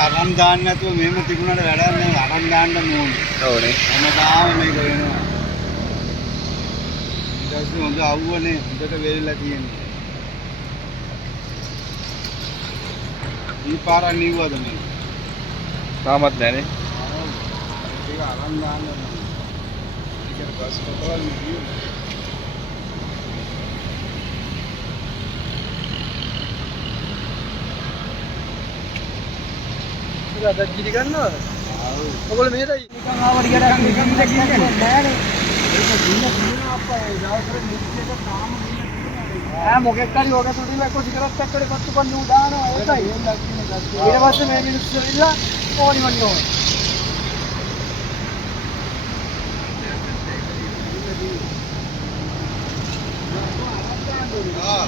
අරන් දාන්න නැතුව මෙහෙම තිබුණාට වැඩක් නෑ අරන් දාන්න ඕනේ. ඕනේ. හැමදාම මේක වෙනවා. ඊට පස්සේ හොඳ අවුවනේ හොඳට වේලිලා තියෙන්නේ. මේ පාරක් නිව්වද මේ? තාමත් නැනේ. ඒක අරන් දාන්න ඕනේ. ඒකට බස් කොටවල් නිවියෝ. අද ගිනි ගන්නවද? ආව්. ඔයගොල්ලෝ මෙහෙටයි නිකන් ආවට ගියලා නිකන් ගින්නේ නෑනේ. ඒක දින දින අප්පා ඒ දවස්වල නිත් එක තාම දින තියෙනවා. මොකෙක් හරි ඔක සුටිලා එක්ක සිගරට් පැක්කඩේ පත්තු පන්නේ උදානවා ඒකයි. ඊට පස්සේ මේ මිනිස්සු ඉල්ලා ඕනි වන්න ඕන. ආ